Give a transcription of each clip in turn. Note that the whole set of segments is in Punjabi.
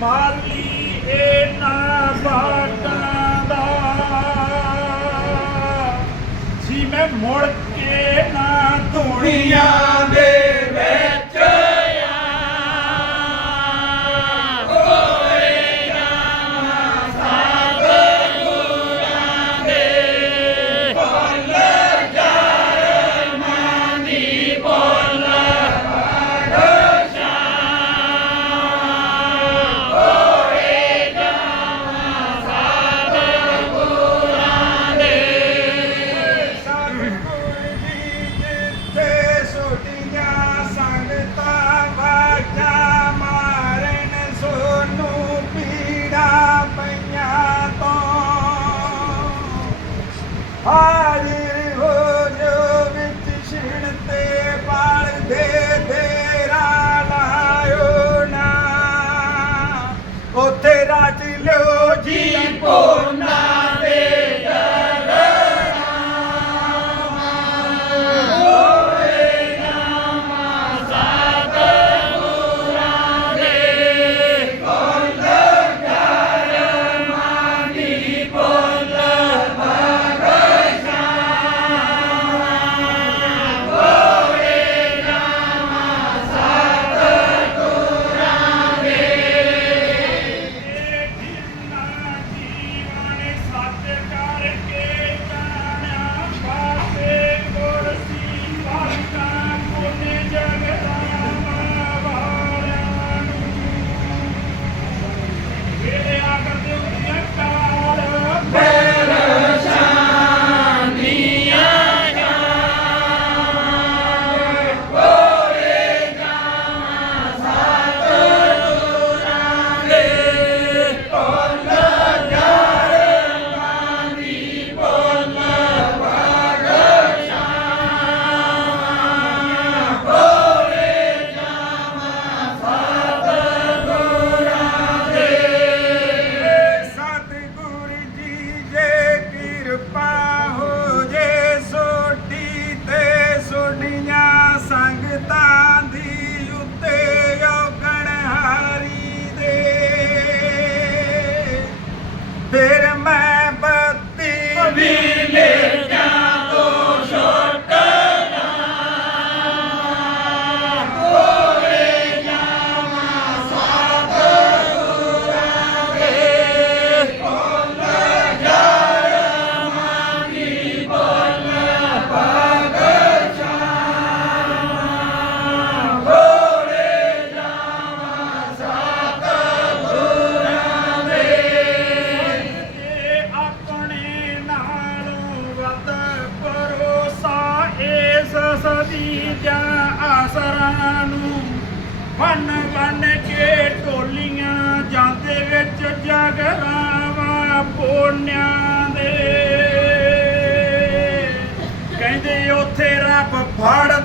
ਮਾਲੀ ਇਹਨਾਂ ਬਾਟਾਂ ਕੇ ਨਾ ਧੋਣੀਆਂ। Hallelujah. up a part of.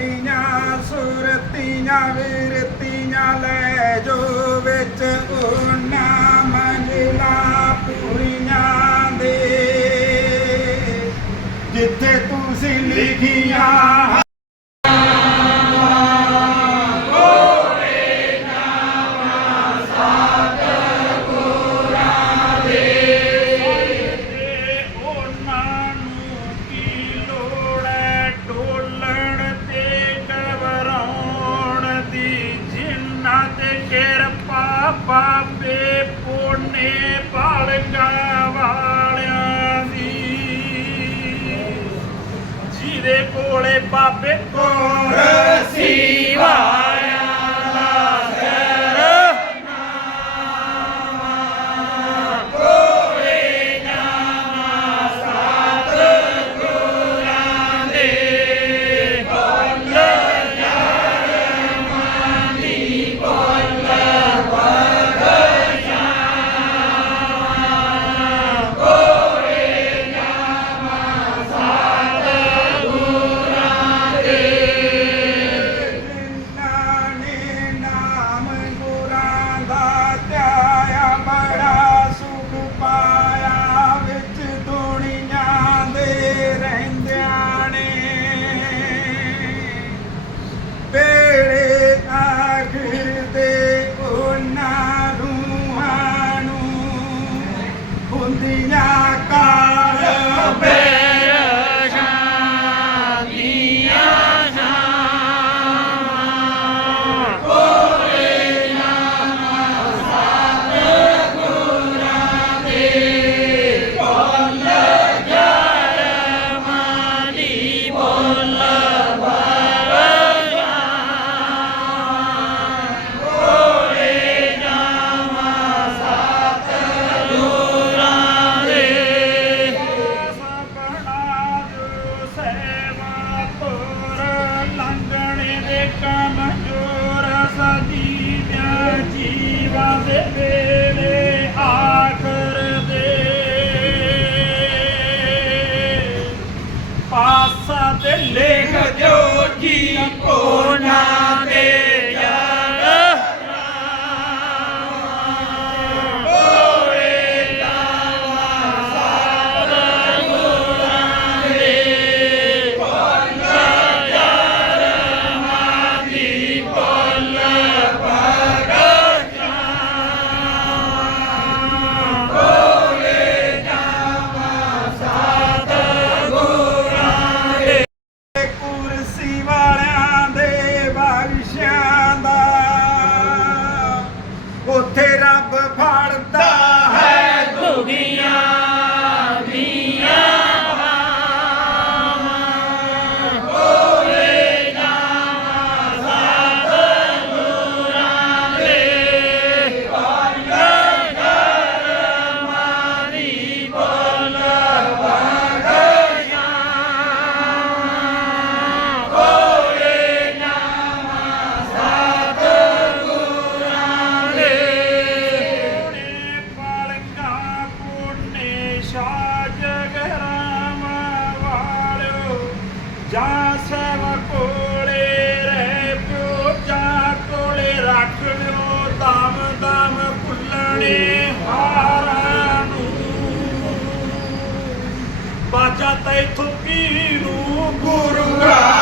ਦੀਆਂ ਸੁਰਤੀਆਂ ਵਿਰਤੀਆਂ ਲੈ ਜੋ ਵਿੱਚ ਉਹਨਾਂ ਮੰਗਲਾ ਪੂਰੀਆਂ ਦੇ। ਜਿੱਥੇ ਤੁਸੀਂ ਲਿਖੀਆਂ ਪਾਪੇ ਪੁੰਨੇ ਭਲਕਾ ਵਾਲਿਆਂ ਦੀ। ਜਿਹਦੇ ਕੋਲੇ ਪਾਪੇ ਕੋਲ ਸੀਵਾ ഇന്ത്യ കാലമേ ਇੱਥੋਂ ਪੀਰੂ ਗੁਰੂ ਘਰ